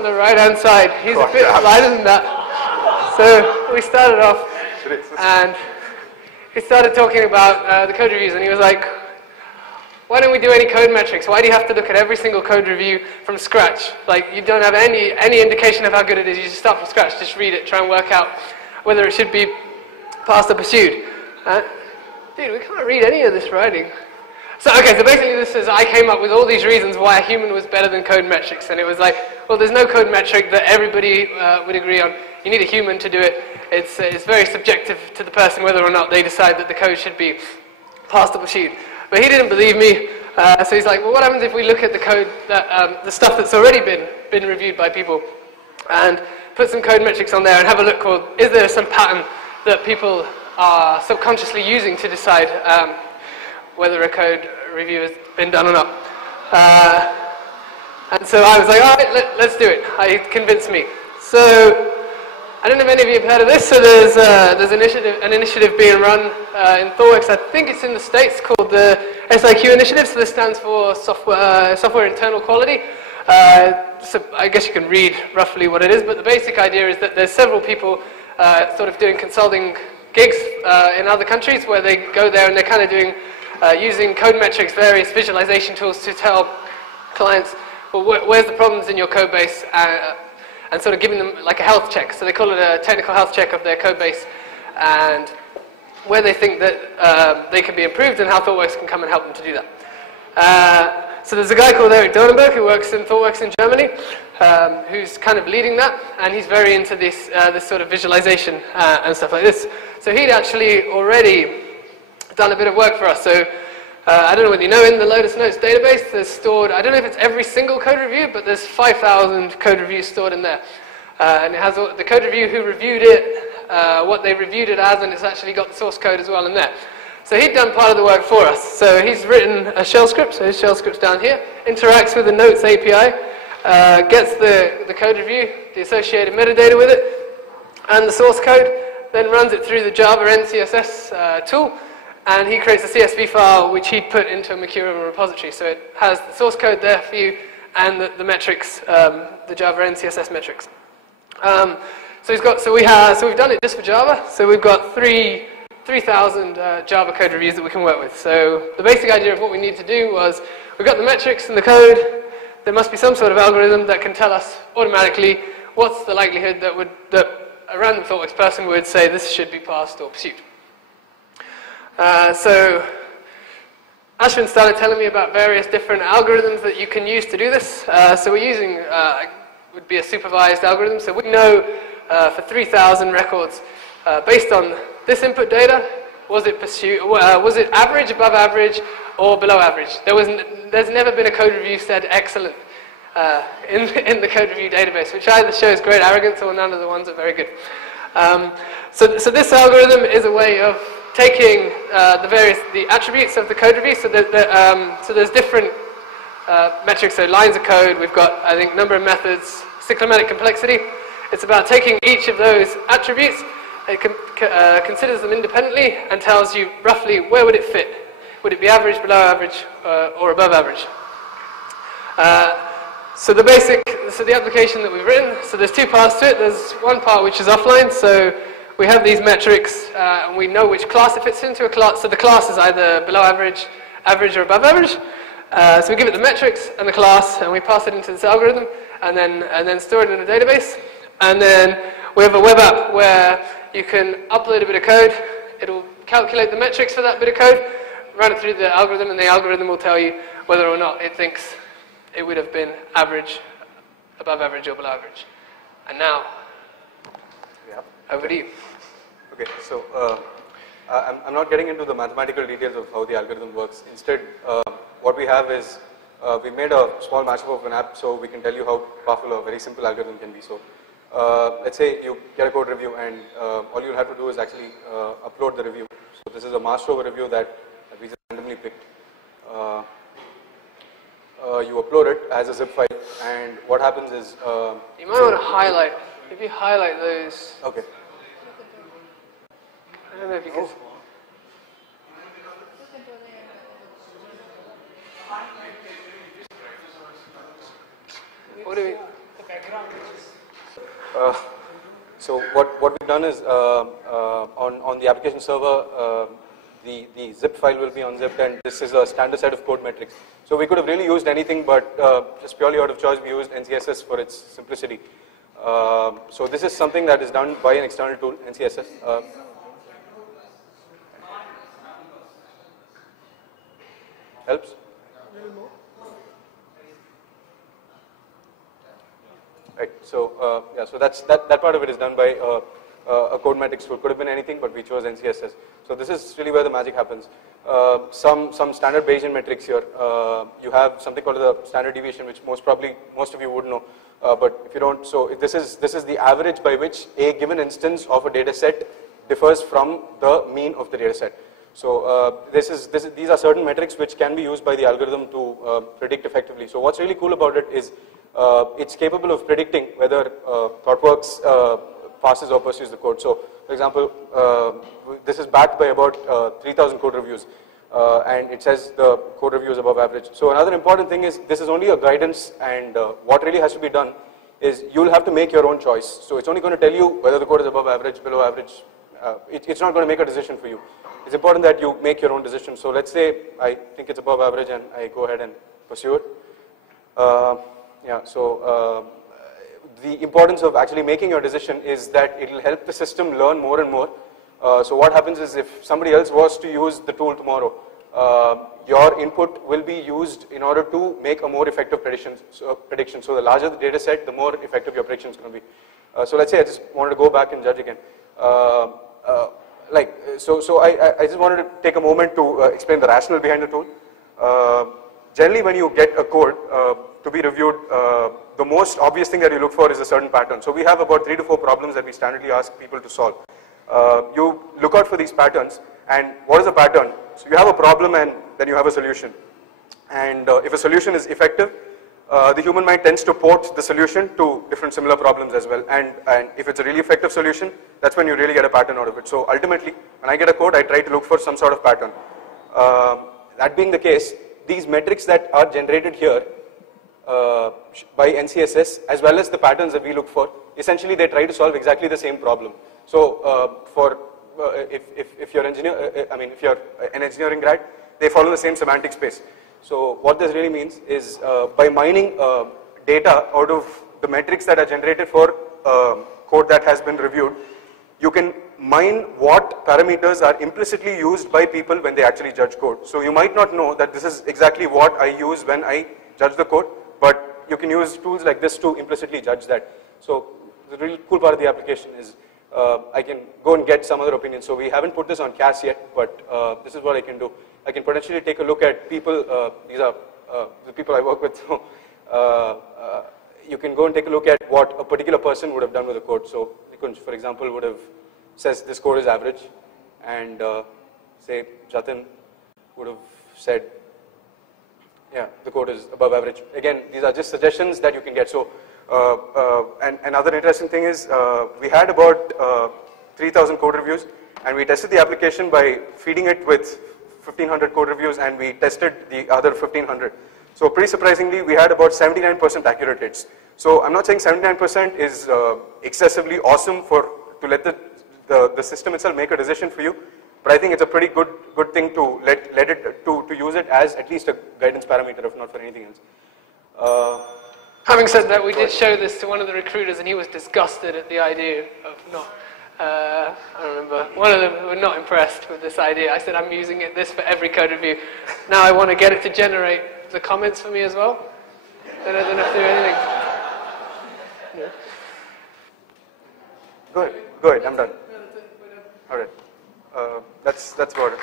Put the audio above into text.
on the right-hand side. He's a bit lighter than that. So we started off, and he started talking about the code reviews, and he was like, why don't we do any code metrics? Why do you have to look at every single code review from scratch? Like, you don't have any indication of how good it is. You just start from scratch, just read it, try and work out whether it should be passed or pursued. Dude, we can't read any of this writing. So, okay, so basically this is, I came up with all these reasons why a human was better than code metrics, and it was like, well, there's no code metric that everybody would agree on. You need a human to do it. It's very subjective to the person whether or not they decide that the code should be passed or pursued. But he didn't believe me, so he's like, well, what happens if we look at the code, the stuff that's already been reviewed by people, and put some code metrics on there and have a look called, is there some pattern that people are subconsciously using to decide whether a code review has been done or not. And so I was like, all right, let's do it. It convinced me. So I don't know if any of you have heard of this. So there's an initiative being run in ThoughtWorks. I think it's in the States called the SIQ initiative. So this stands for Software Internal Quality. So I guess you can read roughly what it is, but the basic idea is that there's several people sort of doing consulting gigs in other countries where they go there and they're kind of doing using code metrics, various visualization tools to tell clients, well, where's the problems in your code base, and sort of giving them like a health check. So they call it a technical health check of their code base, and where they think that they can be improved and how ThoughtWorks can come and help them to do that. So there's a guy called Eric Donenberg who works in ThoughtWorks in Germany, who's kind of leading that, and he's very into this, this sort of visualization and stuff like this. So he'd actually already done a bit of work for us. So I don't know whether you know, in the Lotus Notes database, there's stored, I don't know if it's every single code review, but there's 5,000 code reviews stored in there. And it has the code review, who reviewed it, what they reviewed it as, and it's actually got the source code as well in there. So he'd done part of the work for us. So he's written a shell script, so his shell script's down here, interacts with the Notes API, gets the code review, the associated metadata with it, and the source code, then runs it through the Java NCSS tool, and he creates a CSV file which he put into a Mercurial repository. So it has the source code there for you and the metrics, the Java NCSS metrics. So we've done it just for Java. So we've got 3,000 Java code reviews that we can work with. So the basic idea of what we need to do was, we've got the metrics and the code. There must be some sort of algorithm that can tell us automatically what's the likelihood that a random ThoughtWorks person would say this should be passed or pursued. So Ashwin started telling me about various different algorithms that you can use to do this. So we're using, would be a supervised algorithm. So we know for 3,000 records, based on this input data, was it average, above average, or below average? There's never been a code review said excellent in the code review database, which either shows great arrogance or none of the ones are very good. So this algorithm is a way of taking the attributes of the code review. So there's different metrics. So lines of code. We've got, I think, number of methods, cyclomatic complexity. It's about taking each of those attributes. It considers them independently and tells you roughly where would it fit. Would it be average, below average, or above average? So the application that we've written, so there's two parts to it. There's one part which is offline. So we have these metrics, and we know which class it fits into. A class. So the class is either below average, average, or above average. So we give it the metrics and the class, and we pass it into this algorithm, and then store it in a database. And then we have a web app where you can upload a bit of code. It'll calculate the metrics for that bit of code, run it through the algorithm, and the algorithm will tell you whether or not it thinks it would have been average, above average, or below average. And now, over to you. Okay, so I'm not getting into the mathematical details of how the algorithm works. Instead, what we have is we made a small mashup of an app so we can tell you how powerful a very simple algorithm can be. So let's say you get a code review, and all you'll have to do is actually upload the review. So this is a master over review that we just randomly picked. You upload it as a zip file, and what happens is... you might want to highlight, if you highlight those... Okay. I don't know if you can... What do we... So what we've done is on the application server, the zip file will be unzipped, and this is a standard set of code metrics. So we could have really used anything, but just purely out of choice, we used NCSS for its simplicity. So this is something that is done by an external tool, NCSS. Helps? Right. So yeah. So that part of it is done by a code metrics tool. Could have been anything, but we chose NCSS. So this is really where the magic happens. Some standard Bayesian metrics here. You have something called the standard deviation, which most of you would know. But if you don't, so this is the average by which a given instance of a data set differs from the mean of the data set. So these are certain metrics which can be used by the algorithm to predict effectively. So what's really cool about it is it's capable of predicting whether ThoughtWorks passes or pursues the code. So for example, this is backed by about 3,000 code reviews. And it says the code review is above average. So another important thing is this is only a guidance, and what really has to be done is you'll have to make your own choice. So it's only going to tell you whether the code is above average, below average. It's not going to make a decision for you. It's important that you make your own decision. So let's say I think it's above average and I go ahead and pursue it. Yeah. So the importance of actually making your decision is that it will help the system learn more and more. So what happens is if somebody else was to use the tool tomorrow, your input will be used in order to make a more effective prediction. So the larger the data set, the more effective your prediction is going to be. So let's say I just wanted to go back and judge again. So I just wanted to take a moment to explain the rationale behind the tool. Generally, when you get a code to be reviewed, the most obvious thing that you look for is a certain pattern. So we have about 3 to 4 problems that we standardly ask people to solve. You look out for these patterns, and what is a pattern? So you have a problem and then you have a solution. And if a solution is effective, the human mind tends to port the solution to different similar problems as well. And if it's a really effective solution, that's when you really get a pattern out of it. So ultimately, when I get a code, I try to look for some sort of pattern. That being the case, these metrics that are generated here by NCSS, as well as the patterns that we look for, essentially they try to solve exactly the same problem. So if you're if you're an engineering grad, they follow the same semantic space. So what this really means is by mining data out of the metrics that are generated for code that has been reviewed, you can mine what parameters are implicitly used by people when they actually judge code. So you might not know that this is exactly what I use when I judge the code, but you can use tools like this to implicitly judge that. So the really cool part of the application is I can go and get some other opinions. So we haven't put this on CAS yet, but this is what I can do. I can potentially take a look at people, these are the people I work with, so you can go and take a look at what a particular person would have done with the code. So Nikunj, for example, would have says this code is average, and say Jatin would have said, yeah, the code is above average. Again, these are just suggestions that you can get. So and another interesting thing is we had about 3,000 code reviews, and we tested the application by feeding it with 1,500 code reviews, and we tested the other 1,500. So pretty surprisingly, we had about 79% accurate rates. So I'm not saying 79% is excessively awesome to let the system itself make a decision for you, but I think it's a pretty good thing to let it to use it as at least a guidance parameter, if not for anything else. Having said that, we did show this to one of the recruiters, and he was disgusted at the idea of not. I remember one of them were not impressed with this idea. I said, I'm using this for every code review. Now I want to get it to generate the comments for me as well. Then I don't have to do anything. Yeah. Go ahead, I'm done. All right, that's about it.